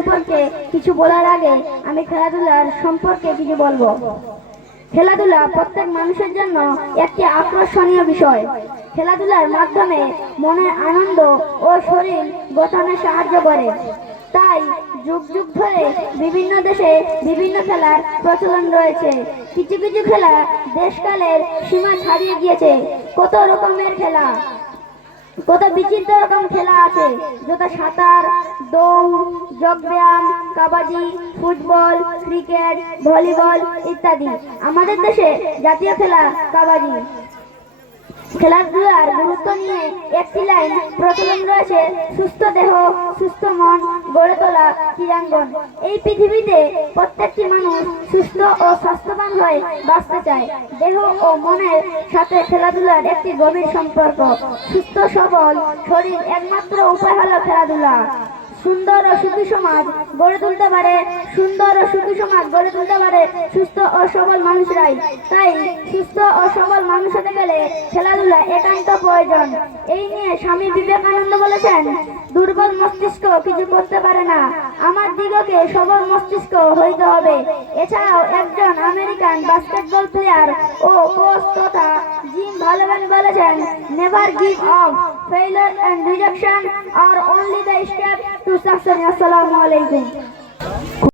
সম্পর্কে কিছু বলার আগে আমি খেলাধুলার সম্পর্কে কিছু বলবো। খেলাধুলা প্রত্যেক মানুষের জন্য একটি আকর্ষণীয় বিষয়। খেলাধুলার মাধ্যমে মনের আনন্দ ও শরীর গঠনে সাহায্য করে। তাই যুগ যুগ ধরে বিভিন্ন দেশে বিভিন্ন খেলার প্রচলন রয়েছে। কিছু কিছু খেলা দেশকালের সীমা ছাড়িয়ে গিয়েছে। কত রকমের খেলা, কত বিচিত্র রকম খেলা আছে, যথা সাঁতার, দৌড়, যোগব্যায়াম, কাবাডি, ফুটবল, ক্রিকেট, ভলিবল ইত্যাদি। আমাদের দেশে জাতীয় খেলা কাবাডি। খেলাধুলার গুরুত্ব নিয়ে একটি লাইন প্রচলন রয়েছে, সুস্থ দেহ সুস্থ মন গড়ে তোলা ক্রীড়াঙ্গন। এই পৃথিবীতে প্রত্যেকটি মানুষ সুস্থ ও স্বাস্থ্যবান হয়ে বাঁচতে চায়। দেহ ও মনের সাথে খেলাধুলার একটি গভীর সম্পর্ক। সুস্থ সবল শরীর একমাত্র উপায় হলো খেলাধুলা। সুন্দর ও সুখী সমাজ গড়ে তুলতে পারে, সুন্দর ও সুখী সমাজ গড়ে তুলতে পারে সুস্থ ও সবল মানুষরাই। তাই সুস্থ ও সবল মানুষ হতে গেলে খেলাধুলা একান্ত প্রয়োজন। এই নিয়ে স্বামী বিবেকানন্দ বলেছেন, দুর্বল মস্তিষ্ক কিছু করতে পারে না, আমার দিগকে সবল মস্তিষ্ক হইতে হবে। এছাড়াও একজন আমেরিকান বাস্কেটবল প্লেয়ার ও কোচ তথা জিম ভালোম্যান বলেছেন, never give up, failure and rejection are only the step to success. আসসালামু আলাইকুম।